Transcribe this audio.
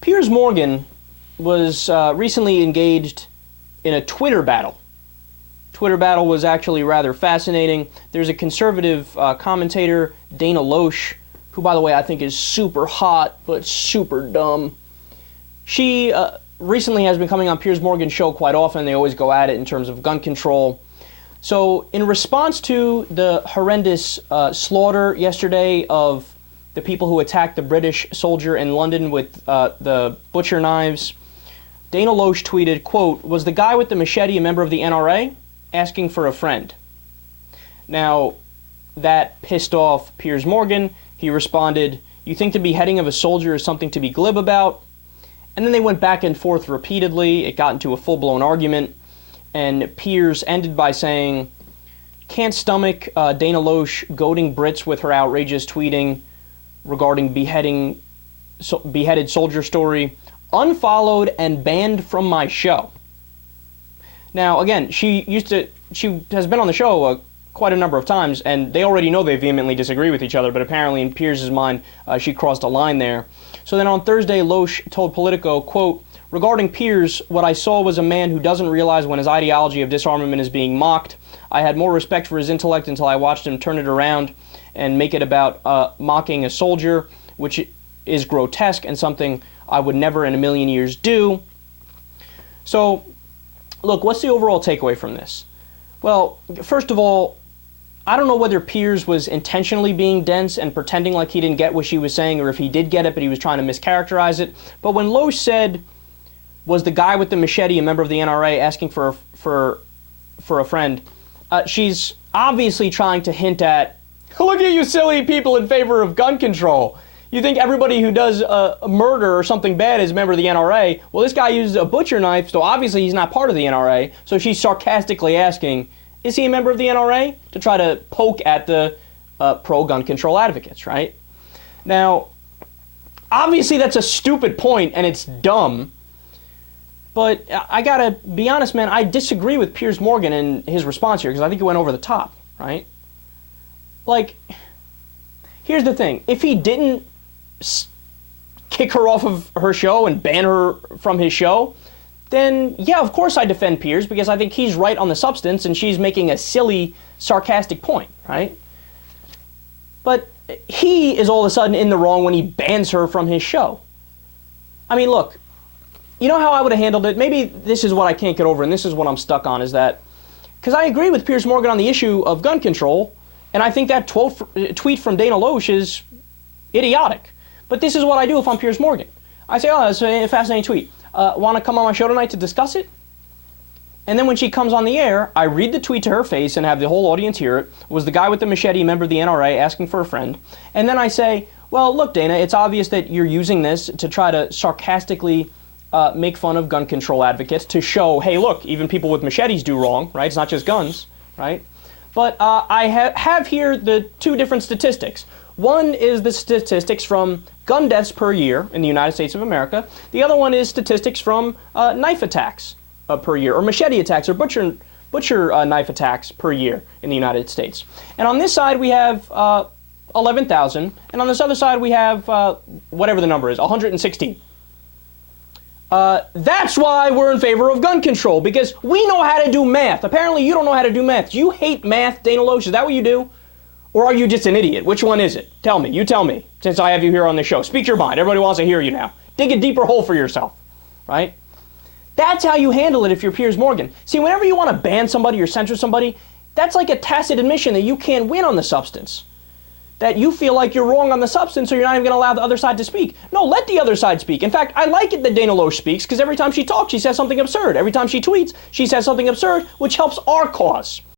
Piers Morgan was recently engaged in a Twitter battle. Twitter battle was actually rather fascinating. There's a conservative commentator, Dana Loesch, who, by the way, I think is super hot but super dumb. She recently has been coming on Piers Morgan's show quite often. They always go at it in terms of gun control. So in response to the horrendous slaughter yesterday of the people who attacked the British soldier in London with the butcher knives, Dana Loesch tweeted, quote, "Was the guy with the machete a member of the NRA? Asking for a friend." Now, that pissed off Piers Morgan. He responded, "You think the beheading of a soldier is something to be glib about?" And then they went back and forth repeatedly. It got into a full-blown argument. And Piers ended by saying, "Can't stomach Dana Loesch goading Brits with her outrageous tweeting regarding beheaded soldier story. Unfollowed and banned from my show." Now, again, she has been on the show quite a number of times, and they already know they vehemently disagree with each other, but apparently in Piers' mind, she crossed a line there. So then on Thursday, Loesch told Politico, quote, "Regarding Piers, what I saw was a man who doesn't realize when his ideology of disarmament is being mocked. I had more respect for his intellect until I watched him turn it around and make it about mocking a soldier, which is grotesque and something I would never in a million years do." So, look, what's the overall takeaway from this? Well, first of all, I don't know whether Piers was intentionally being dense and pretending like he didn't get what she was saying, or if he did get it, but he was trying to mischaracterize it. But when Loesch said, "Was the guy with the machete a member of the NRA asking for a friend?" She's obviously trying to hint at, look at you silly people in favor of gun control. You think everybody who does a murder or something bad is a member of the NRA. Well, this guy uses a butcher knife, so obviously he's not part of the NRA. So she's sarcastically asking, is he a member of the NRA? To try to poke at the pro-gun control advocates, right? Now, obviously that's a stupid point and it's dumb. But I gotta be honest, man, I disagree with Piers Morgan in his response here because I think he went over the top, right? Like, here's the thing. If he didn't kick her off of her show and ban her from his show, then yeah, of course I defend Piers because I think he's right on the substance and she's making a silly, sarcastic point, right? But he is all of a sudden in the wrong when he bans her from his show. I mean, look, you know how I would have handled it? Maybe this is what I can't get over and this is what I'm stuck on, is that, because I agree with Piers Morgan on the issue of gun control, and I think that tweet from Dana Loesch is idiotic. But this is what I do if I'm Piers Morgan. I say, oh, that's a fascinating tweet. Want to come on my show tonight to discuss it? And then when she comes on the air, I read the tweet to her face and have the whole audience hear it. Was the guy with the machete a member of the NRA asking for a friend? And then I say, well, look, Dana, it's obvious that you're using this to try to sarcastically make fun of gun control advocates to show, hey, look, even people with machetes do wrong, right? It's not just guns, right? But I have here the two different statistics. One is the statistics from gun deaths per year in the United States of America. The other one is statistics from knife attacks per year, or machete attacks, or butcher knife attacks per year in the United States. And on this side we have 11,000, and on this other side we have whatever the number is, 116. That's why we're in favor of gun control, because we know how to do math. Apparently you don't know how to do math. You hate math, Dana Loesch. Is that what you do? Or are you just an idiot? Which one is it? Tell me. You tell me, since I have you here on the show. Speak your mind. Everybody wants to hear you now. Dig a deeper hole for yourself, right? That's how you handle it if you're Piers Morgan. See, whenever you want to ban somebody or censor somebody, that's like a tacit admission that you can't win on the substance. That you feel like you're wrong on the substance, so you're not even going to allow the other side to speak. No, let the other side speak. In fact, I like it that Dana Loesch speaks, because every time she talks, she says something absurd. Every time she tweets, she says something absurd, which helps our cause.